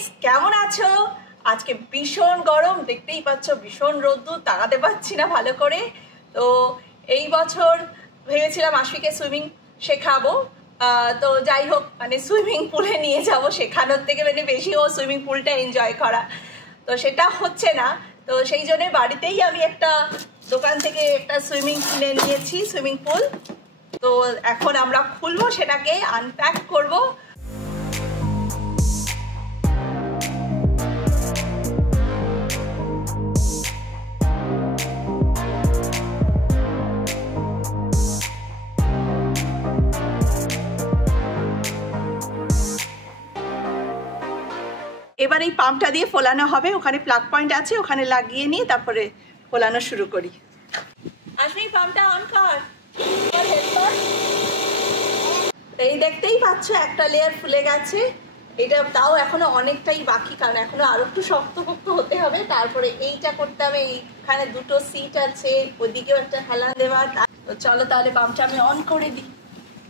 Friends, কেমন আছো? আজকে ভীষণ গরম, দেখতেই পাচ্ছ, ভীষণ রোদ্দুর, তাকাতে পারছি না ভালো করে। তো এই বছর ভেবেছিলাম আশিকে সুইমিং শেখাবো। তো যাই হোক, মানে সুইমিং পুলে নিয়ে যাব, শেখানোর থেকে মানে বেশি ও সুইমিং পুলটা এনজয় করা, তো সেটা হচ্ছে না। তো সেই জন্য বাড়িতেই আমি একটা দোকান থেকে একটা সুইমিং কিনে নিয়েছি, সুইমিং পুল। তো এখন আমরা খুলবো, সেটাকে আনপ্যাক করবো। এবার এই পাম্পটা দিয়ে ফোলানো হবে, ওখানে প্লাগ পয়েন্ট আছে, ওখানে লাগিয়ে নিয়ে তারপরে ফোলানো শুরু করি। আসলে পাম্পটা অন কর। এই দেখতেই পাচ্ছ একটা লেয়ার ফুলে গেছে, এটা তাও এখনো অনেকটাই বাকি, কারণ এখনো আরো একটু শক্তপোক্ত হতে হবে। তারপরে এইটা করতে হবে, এইখানে দুটো সিট আছে, ওইদিকেও একটা হেলান দেওয়া। তো চলো তাহলে পাম্পটা আমি অন করে দিই।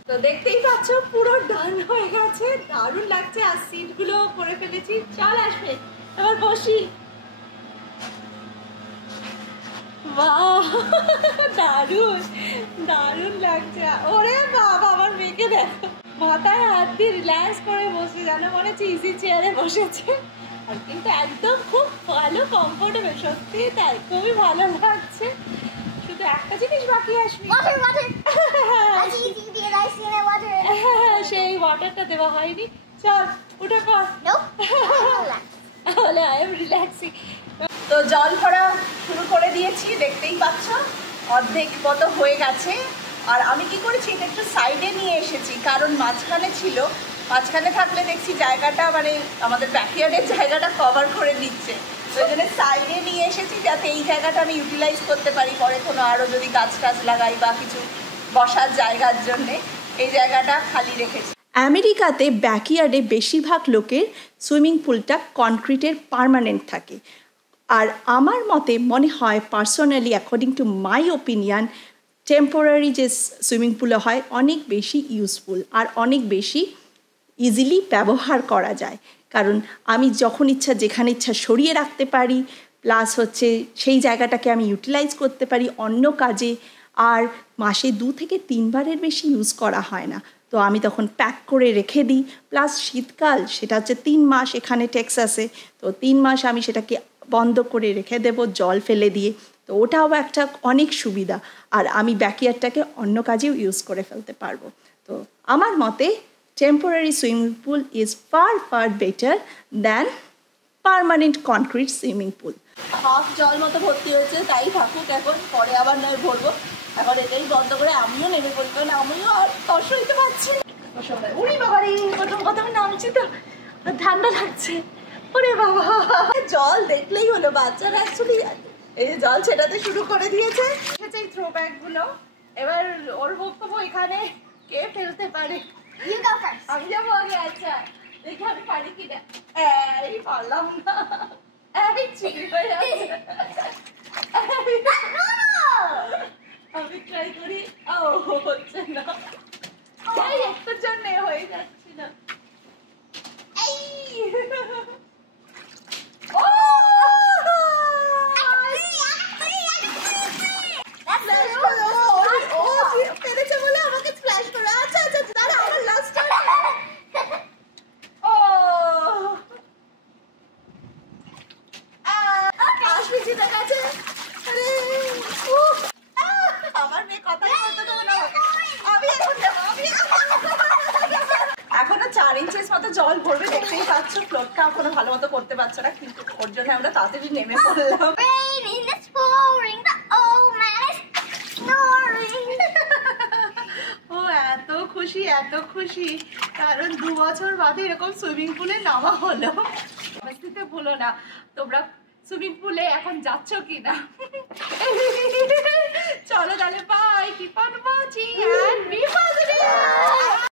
তো দেখতেই পাচ্ছ পুরো ডান হয়ে গেছে, দারুণ লাগছে। আর সিট গুলো করে ফেলেছি। চল আসবে, এবার বসি। বাহ, দারুণ দারুণ লাগছে। ওরে বাবা, আমার মেয়েকে দেখো, মাথায় হাত দিয়ে রিল্যাক্স করে বসে, জানো মনে হচ্ছে ইজি চেয়ারে বসেছে। আর কিন্তু একদম খুব ভালো কমফোর্টেবল, সত্যি তাই, খুবই ভালো লাগছে। শুধু একটা জিনিস বাকি আসবে, সেই ওয়াটারটা দেওয়া হয়নি। চল উঠে পড়। I am relaxing. তো জল ভরা শুরু করে দিয়েছি, দেখতেই পাচ্ছ অর্ধেক মতো হয়ে গেছে। আর আমি কি করেছি, এটা একটু সাইডে নিয়ে এসেছি, কারণ মাঝখানে ছিল। মাঝখানে থাকলে দেখছি জায়গাটা, মানে আমাদের ব্যাকইয়ার্ডের জায়গাটা কভার করে নিচ্ছে। তো ওই জন্য সাইডে নিয়ে এসেছি, যাতে এই জায়গাটা আমি ইউটিলাইজ করতে পারি পরে কোনো আরও যদি গাছ টাছ লাগাই বা কিছু বসার জায়গার জন্যে। এই জায়গাটা খালি রেখেছি। আমেরিকাতে ব্যাকইয়ার্ডে বেশিরভাগ লোকের সুইমিং পুলটা কনক্রিটের পার্মানেন্ট থাকে। আর আমার মতে মনে হয়, personally according to my opinion, temporary যে সুইমিং পুলে হয় অনেক বেশি ইউজফুল আর অনেক বেশি ইজিলি ব্যবহার করা যায়। কারণ আমি যখন ইচ্ছা যেখানে ইচ্ছা সরিয়ে রাখতে পারি, প্লাস হচ্ছে সেই জায়গাটাকে আমি ইউটিলাইজ করতে পারি অন্য কাজে। আর মাসে 2 থেকে 3 বারের বেশি ইউজ করা হয় না, তো আমি তখন প্যাক করে রেখে দিই। প্লাস শীতকাল, সেটা হচ্ছে 3 মাস এখানে টেক্সাসে, তো 3 মাস আমি সেটাকে বন্ধ করে রেখে দেবো জল ফেলে দিয়ে। তো ওটাও একটা অনেক সুবিধা। আর আমি ব্যাকইয়ার্ডটাকে অন্য কাজেও ইউজ করে ফেলতে পারবো। তো আমার মতে temporary swimming pool is far better than permanent concrete swimming pool. Half জল মতো ভর্তি হয়েছে, তাই থাকুক এখন, পরে আবার নয় ভরবো। এখন এটাই বন্ধ করে আমিও নেমে পড়বো, কারণ আমিও আর তর্স হইতে পারছি না। উনি বাবার এই প্রথম নামছি তো ঠান্ডা লাগছে। ওরে বাবা, জল দেখলেই হলো, বাচ্চারা অ্যাকচুয়ালি এই যে জল ছেটাতে শুরু করে দিয়েছে। এই থ্রো ব্যাগ গুলো এবার ওর বক্তব্য, এখানে কে ফেলতে পারে। আমি যাবো আগে। আচ্ছা দেখি আমি পারি কিনা। এই পারলাম না, এই চিড়ি হয়ে যাচ্ছে। আমি ট্রাই করি, ও হচ্ছে না, একটার জন্য হয়ে যাচ্ছে না। এখনো 4 ইঞ্চেস মতো জল ভরবে, দেখতেই পাচ্ছ। ফ্লোরটা এখনো ভালো মতো করতে পারছো না, কিন্তু ওর জন্য আমরা তাড়াতাড়ি নেমে পড়লাম। ও এত খুশি, এত খুশি, কারণ 2 বছর বাদে এরকম সুইমিং পুলে নামা হলো। অবস্থিতে ভুলো না, তোমরা সুইমিং পুলে এখন যাচ্ছ কিনা। চলো তাহলে, bye, keep on watching and be positive.